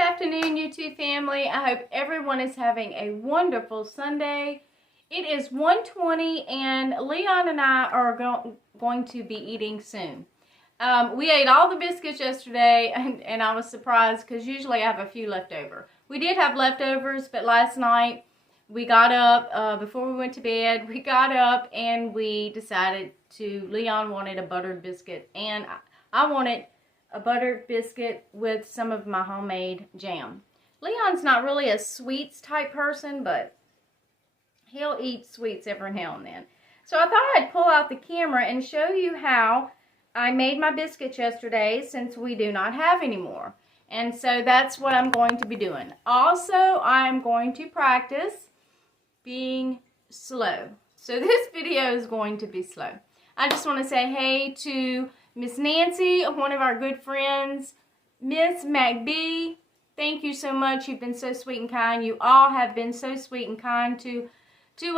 afternoon, YouTube family. I hope everyone is having a wonderful Sunday. It is 1:20 and Leon and I are going to be eating soon. We ate all the biscuits yesterday and I was surprised because usually I have a few left over. We did have leftovers, but last night we got up, before we went to bed, we got up and we decided Leon wanted a buttered biscuit and I wanted a buttered biscuit with some of my homemade jam. Leon's not really a sweets type person, but he'll eat sweets every now and then. So I thought I'd pull out the camera and show you how I made my biscuits yesterday since we do not have any more. And so that's what I'm going to be doing. Also, I'm going to practice being slow. So this video is going to be slow. I just want to say hey to Miss Nancy, one of our good friends, Miss McBee. Thank you so much. You've been so sweet and kind. You all have been so sweet and kind to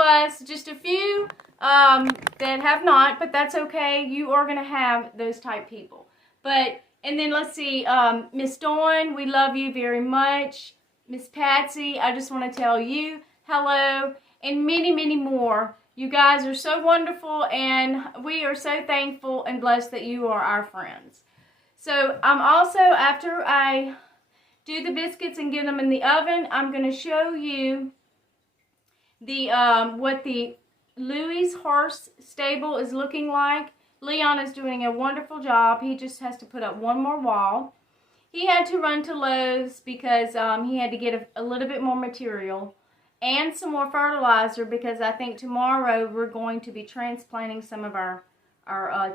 us. Just a few that have not, but that's okay. You are going to have those type people. And then let's see, Miss Dawn, we love you very much. Miss Patsy, I just want to tell you hello, and many, many more. You guys are so wonderful, and we are so thankful and blessed that you are our friends. So I'm also, after I do the biscuits and get them in the oven, I'm going to show you the what the Louie's horse stable is looking like. Leon is doing a wonderful job. He just has to put up one more wall. He had to run to Lowe's because he had to get a little bit more material and some more fertilizer, because I think tomorrow we're going to be transplanting some of our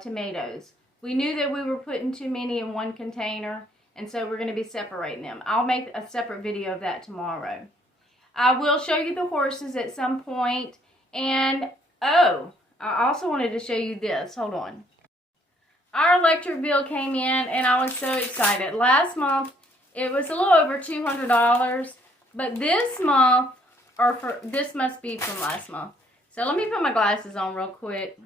tomatoes. We knew that we were putting too many in one container, and so we're going to be separating them. I'll make a separate video of that tomorrow. I will show you the horses at some point, and oh, I also wanted to show you this. Hold on. Our electric bill came in, and I was so excited. Last month, it was a little over $200, but this month, this must be from last month. So let me put my glasses on real quick.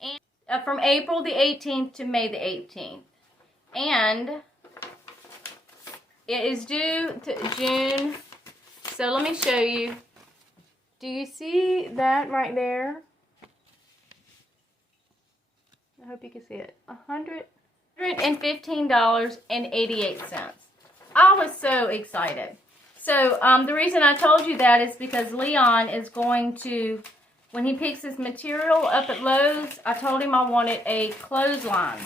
And from April the 18th to May the 18th. And it is due to June. So let me show you. Do you see that right there? I hope you can see it. $115.88. I was so excited. So the reason I told you that is because Leon is going to, when he picks his material up at Lowe's, I told him I wanted a clothesline.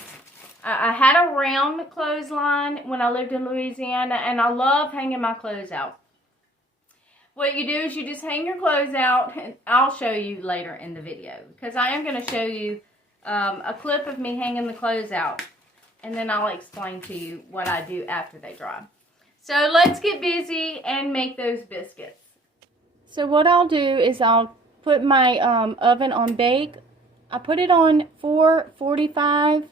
I had a round clothesline when I lived in Louisiana, and I love hanging my clothes out. What you do is you just hang your clothes out, and I'll show you later in the video, because I am going to show you a clip of me hanging the clothes out, and then I'll explain to you what I do after they dry. So let's get busy and make those biscuits. So what I'll do is I'll put my oven on bake. I put it on 445,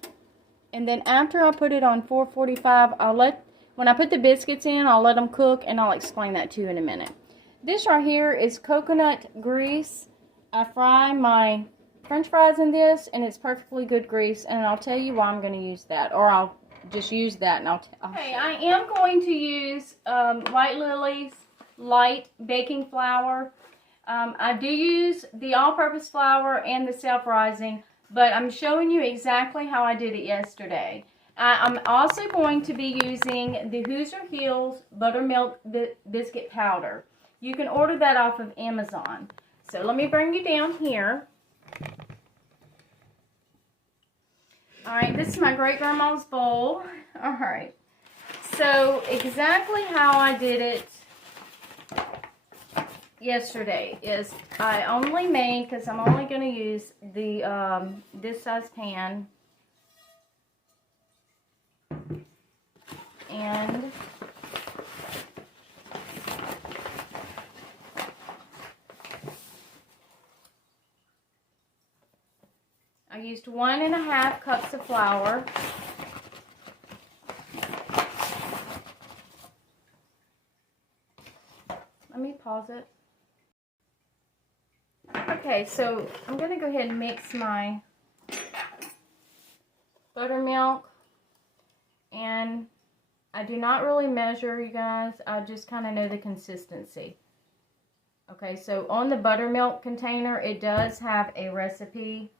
and then after I put it on 445, when I put the biscuits in, I'll let them cook, and I'll explain that to you in a minute. This right here is coconut grease. I fry my French fries in this, and it's perfectly good grease, and I'll tell you why I'm going to use that, or I'll just use that, and okay, I am going to use White Lily's light baking flour. I do use the all-purpose flour and the self-rising, but I'm showing you exactly how I did it yesterday. I'm also going to be using the Hoosier Hills buttermilk biscuit powder. You can order that off of Amazon. So let me bring you down here. Alright, this is my great-grandma's bowl. Alright, so exactly how I did it yesterday is I only made, because I'm only going to use the this size pan, and I used 1.5 cups of flour. Let me pause it. Okay, so I'm going to go ahead and mix my buttermilk, and I do not really measure, you guys. I just kind of know the consistency. Okay, so on the buttermilk container, it does have a recipe.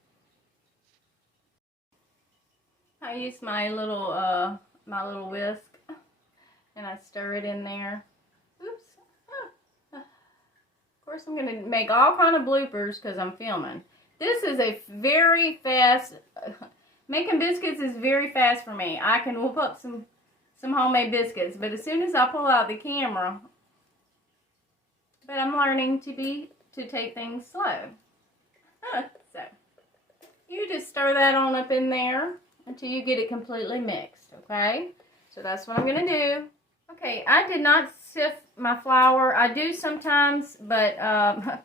I use my little whisk, and I stir it in there. Oops. Of course, I'm going to make all kind of bloopers because I'm filming. This is a very fast, making biscuits is very fast for me. I can whip up some homemade biscuits, but as soon as I pull out the camera, but I'm learning to take things slow. So, you just stir that on up in there until you get it completely mixed, okay? So that's what I'm going to do. Okay, I did not sift my flour. I do sometimes, but a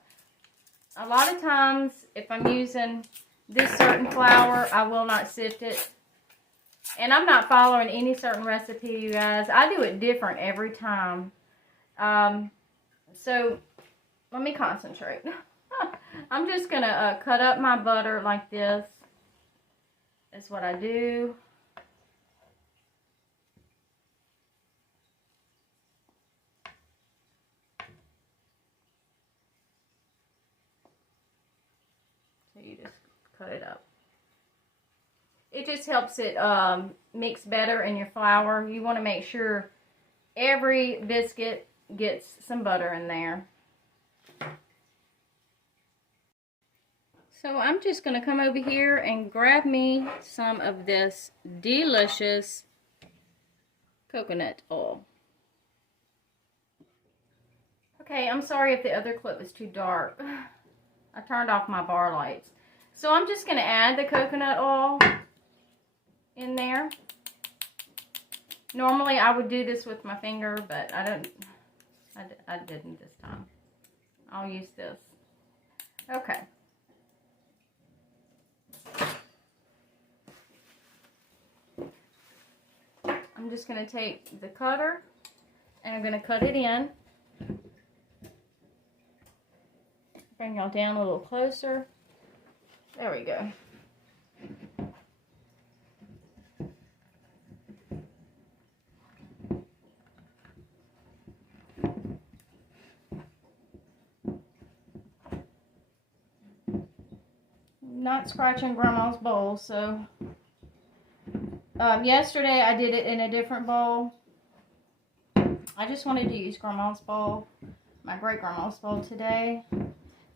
lot of times if I'm using this certain flour, I will not sift it. And I'm not following any certain recipe, you guys. I do it different every time. So, let me concentrate. I'm just going to cut up my butter like this. That's what I do. So you just cut it up. It just helps it mix better in your flour. You want to make sure every biscuit gets some butter in there. So I'm just going to come over here and grab me some of this delicious coconut oil. Okay, I'm sorry if the other clip was too dark. I turned off my bar lights. So I'm just going to add the coconut oil in there. Normally I would do this with my finger, but I didn't this time. I'll use this. Okay. I'm just going to take the cutter and I'm going to cut it in. Bring y'all down a little closer. There we go. Not scratching Grandma's bowl, so yesterday I did it in a different bowl. I just wanted to use Grandma's bowl, my great-grandma's bowl today.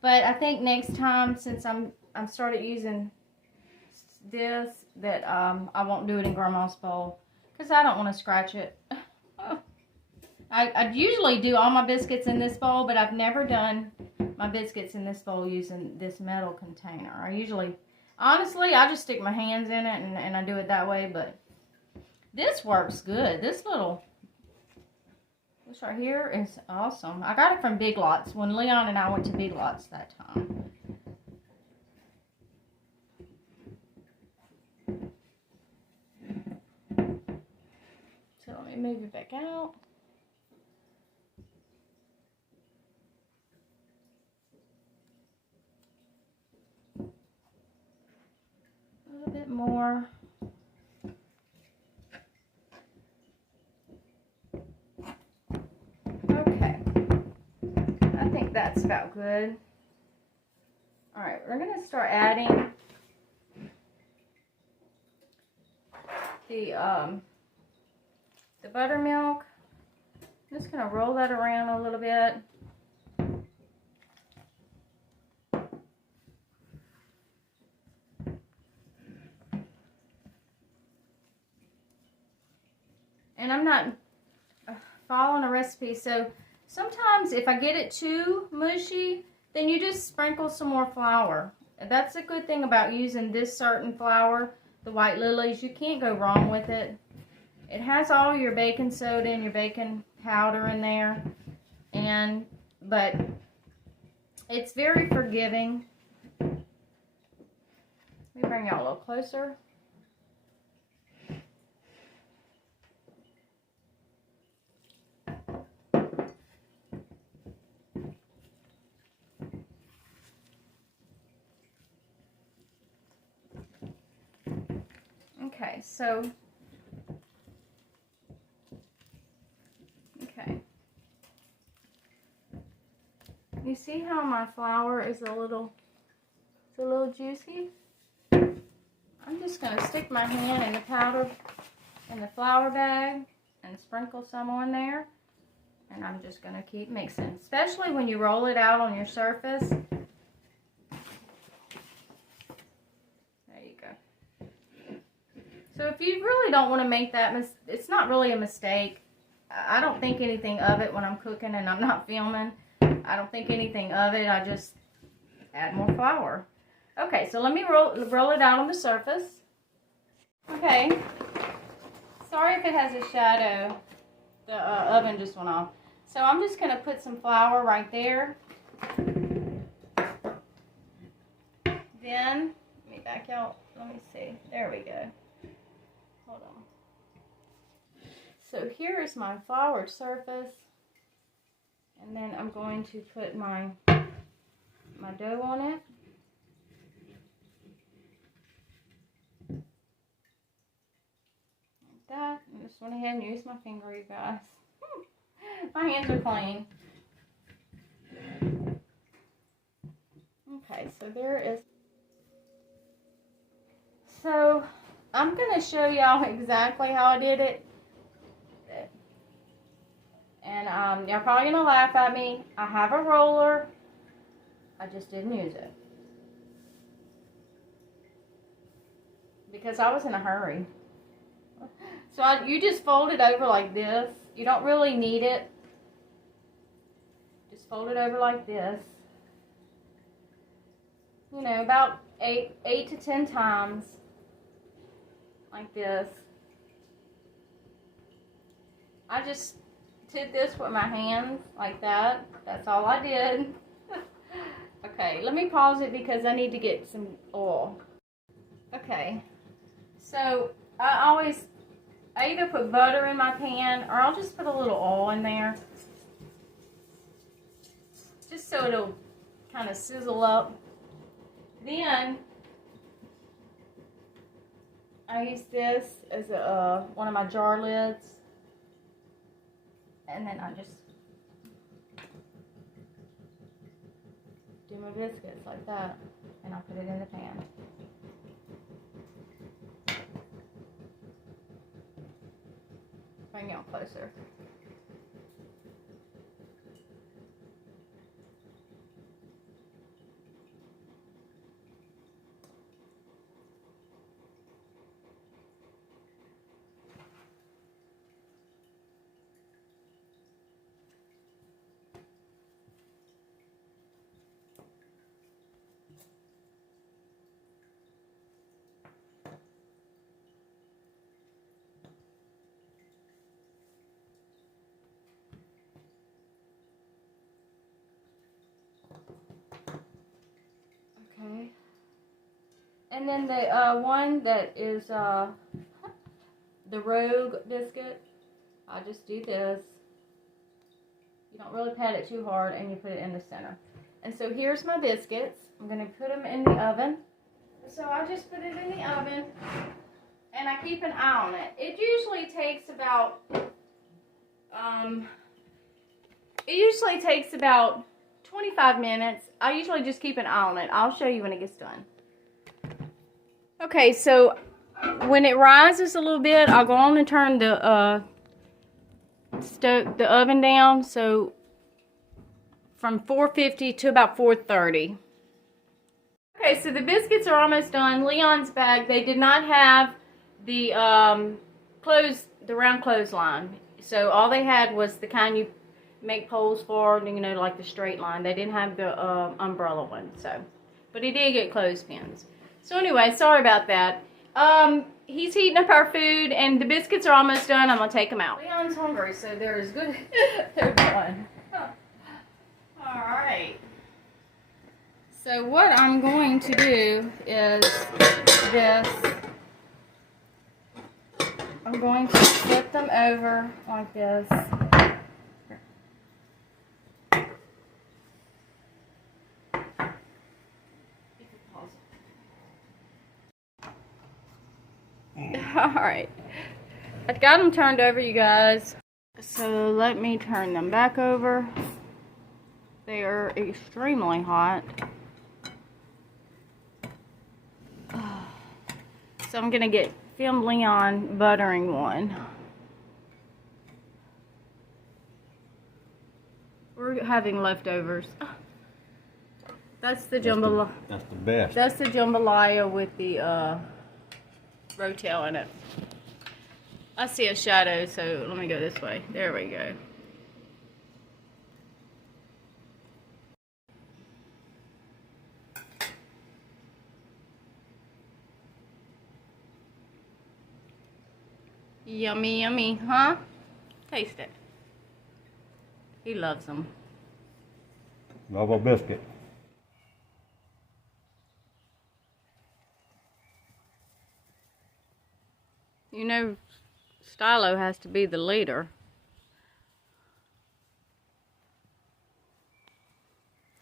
But I think next time, since I'm started using this, that I won't do it in Grandma's bowl because I don't want to scratch it. I usually do all my biscuits in this bowl, but I've never done my biscuits in this bowl using this metal container. I usually, honestly, I just stick my hands in it and I do it that way, but this works good. This right here is awesome. I got it from Big Lots when Leon and I went to Big Lots that time. So let me move it back out. A little bit more. Okay. I think that's about good. Alright, we're going to start adding the buttermilk. I'm just going to roll that around a little bit. And I'm not following a recipe, so sometimes if I get it too mushy, then you just sprinkle some more flour. That's a good thing about using this certain flour, the White Lily's. You can't go wrong with it. It has all your baking soda and your baking powder in there, but it's very forgiving. Let me bring y'all a little closer. Okay, so you see how my flour is a little juicy? I'm just going to stick my hand in the powder in the flour bag and sprinkle some on there. And I'm just going to keep mixing, especially when you roll it out on your surface. There you go. So if you really don't want to make that, it's not really a mistake. I don't think anything of it when I'm cooking and I'm not filming. I don't think anything of it. I just add more flour. Okay, so let me roll it out on the surface. Okay. Sorry if it has a shadow. The oven just went off. So I'm just going to put some flour right there. Then, let me back out. Let me see. There we go. Hold on. So here is my floured surface. And then I'm going to put my dough on it. Like that. I just went ahead and used my finger, you guys. My hands are clean. Okay, so there is. So I'm going to show y'all exactly how I did it. And y'all probably going to laugh at me. I have a roller. I just didn't use it. Because I was in a hurry. So you just fold it over like this. You don't really need it. Just fold it over like this. You know, about 8 to 10 times. Like this. I just did this with my hands like that. That's all I did. Okay, let me pause it because I need to get some oil. Okay, so I either put butter in my pan or I'll just put a little oil in there. Just so it'll kind of sizzle up. Then I use this as one of my jar lids. And then I just do my biscuits like that. And I'll put it in the pan. Bring it closer. Okay. And then the one that is the Rogue biscuit, I just do this. You don't really pat it too hard and you put it in the center. And so here's my biscuits. I'm going to put them in the oven. So I just put it in the oven and I keep an eye on it. It usually takes about 25 minutes. I usually just keep an eye on it. I'll show you when it gets done. Okay, so when it rises a little bit, I'll go on and turn the oven down. So from 450 to about 430. Okay, so the biscuits are almost done. Leon's bag, they did not have the round clothesline. So all they had was the kind you make poles for, you know, like the straight line. They didn't have the umbrella one. So, but he did get clothespins. So anyway, sorry about that. He's heating up our food, and the biscuits are almost done. I'm gonna take them out. Leon's hungry, so they're as good. They're done. All right. So what I'm going to do is this. I'm going to flip them over like this. Alright, I've got them turned over, you guys. So let me turn them back over. They are extremely hot. So I'm gonna get film Leon buttering one. We're having leftovers. That's the jambalaya. That's the best. That's the jambalaya with the rotel in it. I see a shadow, so let me go this way. There we go. Yummy, yummy, huh? Taste it. He loves them. Love a biscuit. You know, Stylo has to be the leader.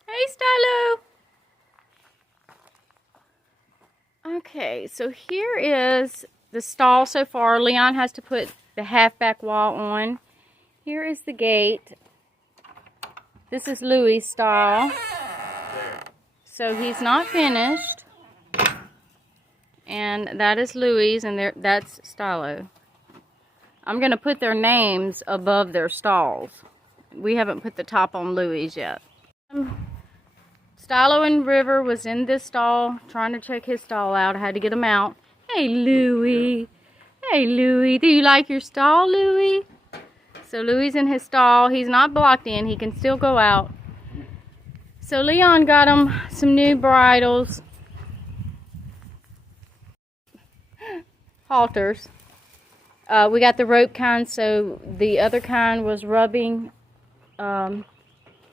Hey, Stylo! Okay, so here is the stall so far. Leon has to put the half-back wall on. Here is the gate. This is Louie's stall. So he's not finished. And that is Louie's, and that's Stylo. I'm going to put their names above their stalls. We haven't put the top on Louie's yet. Stylo and River was in this stall trying to check his stall out. I had to get him out. Hey, Louie. Hey, Louie. Do you like your stall, Louie? So Louie's in his stall. He's not blocked in. He can still go out. So Leon got him some new bridles. Halters. We got the rope kind, so the other kind was rubbing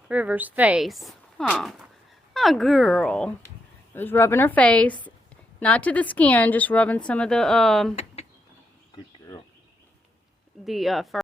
River's face. Huh. Oh, girl. It was rubbing her face. Not to the skin, just rubbing some of the Good girl. The fur.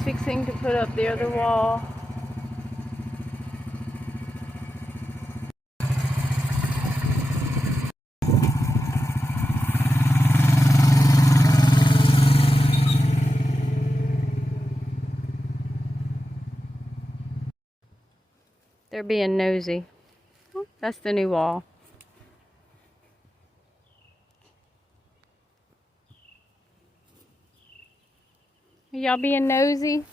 He's fixing to put up the other wall. They're being nosy. That's the new wall. Are y'all being nosy?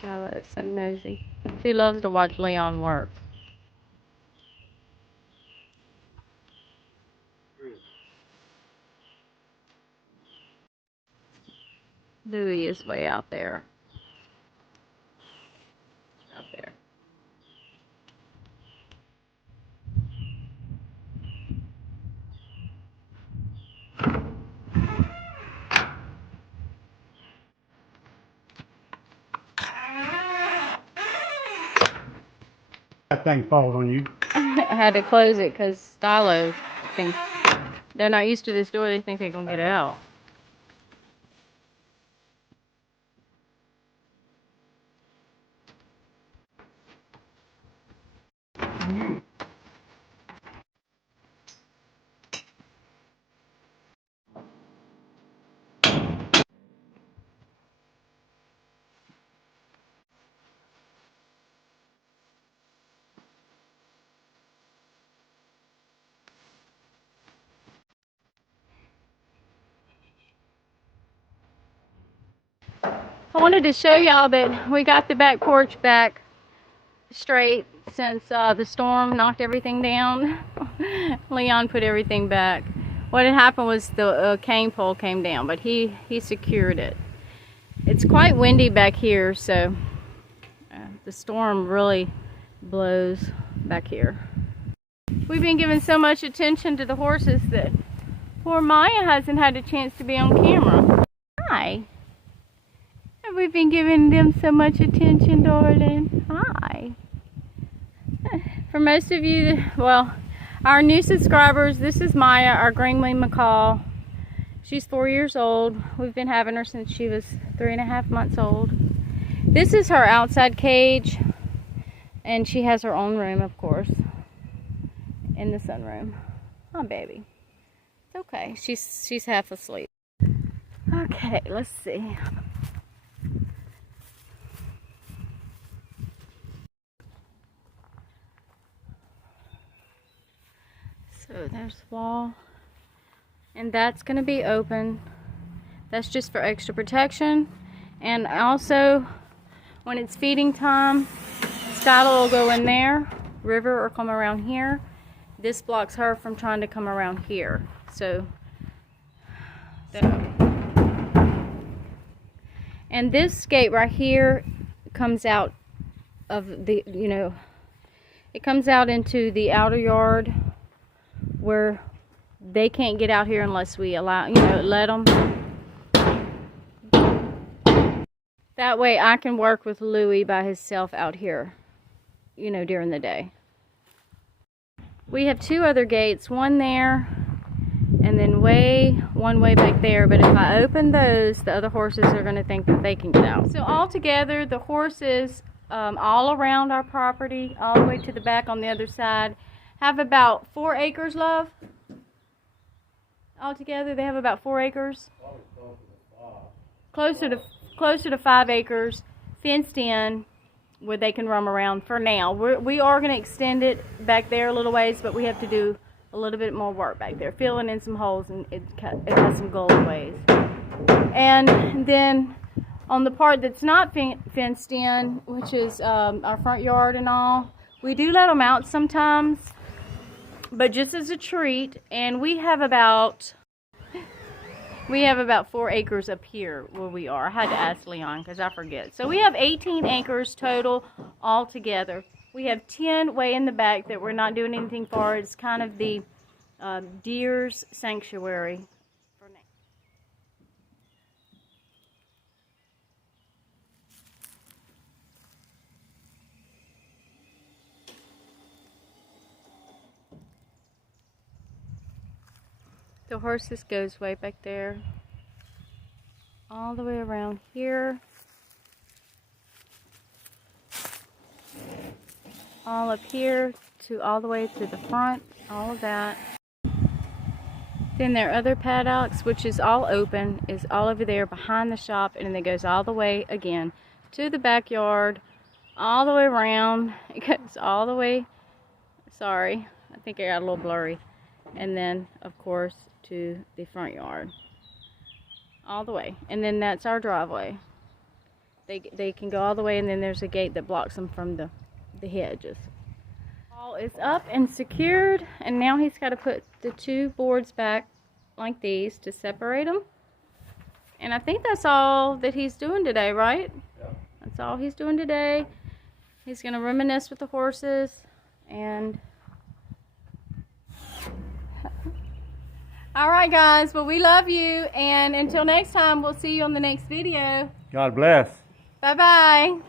Charlotte's so nosy. She loves to watch Leon work. Louie is way out there. Out there. That thing falls on you. I had to close it because Stylo thinks they're not used to this door. They think they're gonna get out. I wanted to show y'all that we got the back porch back straight since the storm knocked everything down. Leon put everything back. What had happened was the cane pole came down, but he secured it. It's quite windy back here, so the storm really blows back here. We've been giving so much attention to the horses that poor Maya hasn't had a chance to be on camera. Hi. We've been giving them so much attention, darling. Hi. For most of you, well, our new subscribers, this is Maya, our Greenway Macaw. She's 4 years old. We've been having her since she was 3.5 months old. This is her outside cage, and she has her own room, of course, in the sunroom. Oh, baby. It's okay. She's half asleep. Okay, let's see. So there's the wall, and that's going to be open. That's just for extra protection. And also, when it's feeding time, Skylar will go in there, River will come around here. This blocks her from trying to come around here. So, and this gate right here comes out of the, it comes out into the outer yard, where they can't get out here unless we allow, let them. That way I can work with Louie by himself out here, during the day. We have 2 other gates, one there and then one way back there, but if I open those, the other horses are going to think that they can get out. So all together, the horses all around our property, all the way to the back on the other side, have about 4 acres, love. Altogether, they have about 4 acres. Closer to 5 acres, fenced in, where they can roam around for now. We are going to extend it back there a little ways, but we have to do a little bit more work back there, filling in some holes, and it has some gullyways. And then on the part that's not fenced in, which is our front yard and all, we do let them out sometimes, but just as a treat. And we have about 4 acres up here where we are. I had to ask Leon because I forget. So we have 18 acres total altogether. We have 10 way in the back that we're not doing anything for. It's kind of the deer's sanctuary. The horses goes way back there. All the way around here. All up here to all the way to the front. All of that. Then their other paddocks, which is all open, is all over there behind the shop, and then it goes all the way again to the backyard, all the way around. It goes all the way, sorry, I think I got a little blurry. And then, of course, to the front yard. All the way. And then that's our driveway. They can go all the way, and then there's a gate that blocks them from the hedges. All is up and secured, and now he's got to put the 2 boards back like these to separate them. And I think that's all that he's doing today, right? Yeah. That's all he's doing today. He's going to reminisce with the horses. And all right, guys, well, we love you, and until next time, we'll see you on the next video. God bless. Bye-bye.